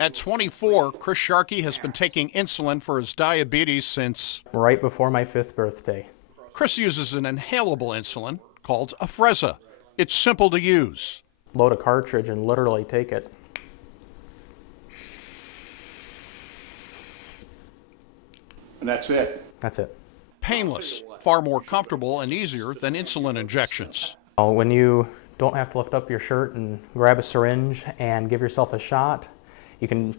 At 24, Chris Sharkey has been taking insulin for his diabetes since right before my 5th birthday. Chris uses an inhalable insulin called Afrezza. It's simple to use. Load a cartridge and literally take it. And that's it. That's it. Painless, far more comfortable and easier than insulin injections. When you don't have to lift up your shirt and grab a syringe and give yourself a shot, you can,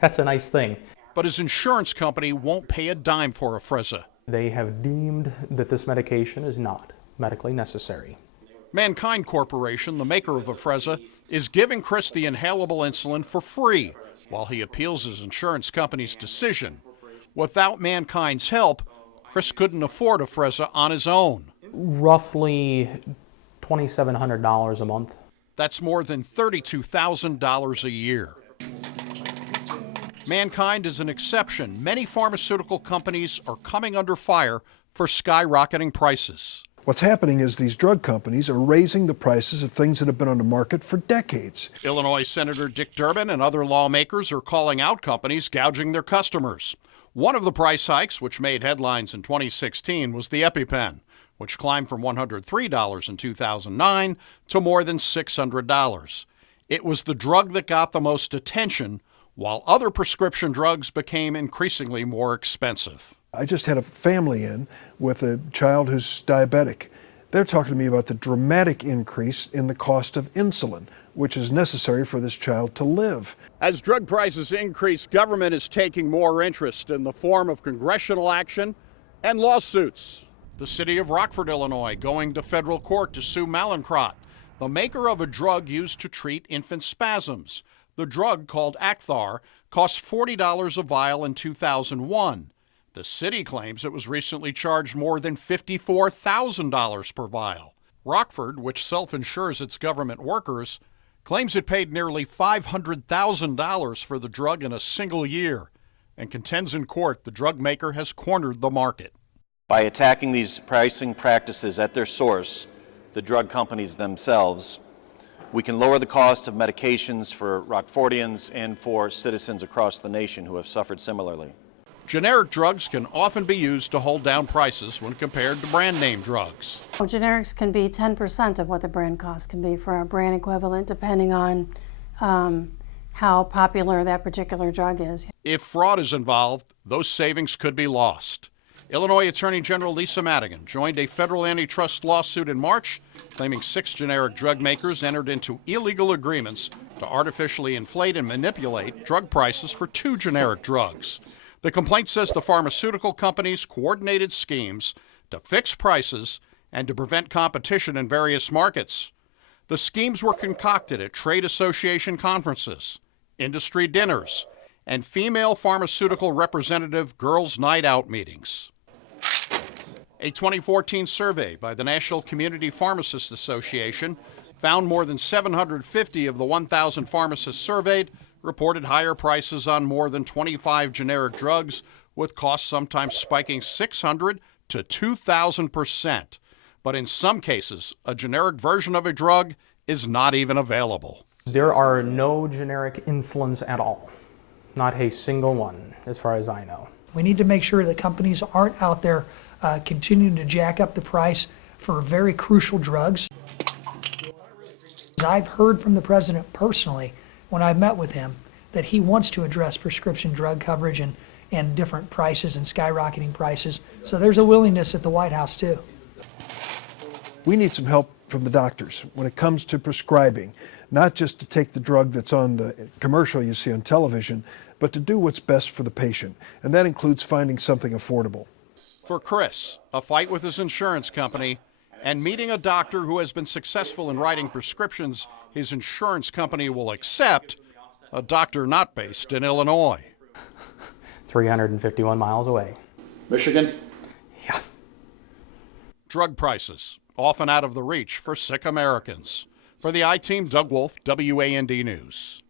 that's a nice thing. But his insurance company won't pay a dime for Afrezza. They have deemed that this medication is not medically necessary. Mankind Corporation, the maker of Afrezza, is giving Chris the inhalable insulin for free while he appeals his insurance company's decision. Without Mankind's help, Chris couldn't afford Afrezza on his own. Roughly $2,700 a month. That's more than $32,000 a year. Mankind is an exception. Many pharmaceutical companies are coming under fire for skyrocketing prices. What's happening is these drug companies are raising the prices of things that have been on the market for decades. Illinois Senator Dick Durbin and other lawmakers are calling out companies gouging their customers. One of the price hikes, which made headlines in 2016, was the EpiPen, which climbed from $103 in 2009 to more than $600. It was the drug that got the most attention, while other prescription drugs became increasingly more expensive. I just had a family in with a child who's diabetic. They're talking to me about the dramatic increase in the cost of insulin, which is necessary for this child to live. As drug prices increase, government is taking more interest in the form of congressional action and lawsuits. The city of Rockford, Illinois, going to federal court to sue Mallinckrodt, the maker of a drug used to treat infant spasms. The drug, called Acthar, cost $40 a vial in 2001. The city claims it was recently charged more than $54,000 per vial. Rockford, which self-insures its government workers, claims it paid nearly $500,000 for the drug in a single year and contends in court the drug maker has cornered the market. By attacking these pricing practices at their source, the drug companies themselves, we can lower the cost of medications for Rockfordians and for citizens across the nation who have suffered similarly. Generic drugs can often be used to hold down prices when compared to brand name drugs. Generics can be 10% of what the brand cost can be for a brand equivalent, depending on how popular that particular drug is. If fraud is involved, those savings could be lost. Illinois Attorney General Lisa Madigan joined a federal antitrust lawsuit in March, claiming 6 generic drug makers entered into illegal agreements to artificially inflate and manipulate drug prices for 2 generic drugs. The complaint says the pharmaceutical companies coordinated schemes to fix prices and to prevent competition in various markets. The schemes were concocted at trade association conferences, industry dinners, and female pharmaceutical representative girls' night out meetings. A 2014 survey by the National Community Pharmacists Association found more than 750 of the 1,000 pharmacists surveyed reported higher prices on more than 25 generic drugs, with costs sometimes spiking 600 to 2,000%. But in some cases, a generic version of a drug is not even available. There are no generic insulins at all. Not a single one, as far as I know. We need to make sure that companies aren't out there continuing to jack up the price for very crucial drugs. I've heard from the president personally, when I've met with him, that he wants to address prescription drug coverage and different prices and skyrocketing prices. So there's a willingness at the White House too. We need some help from the doctors when it comes to prescribing, not just to take the drug that's on the commercial you see on television, but to do what's best for the patient. And that includes finding something affordable. For Chris, a fight with his insurance company and meeting a doctor who has been successful in writing prescriptions his insurance company will accept, a doctor not based in Illinois. 351 miles away. Michigan? Yeah. Drug prices, often out of the reach for sick Americans. For the I-Team, Doug Wolfe, WAND News.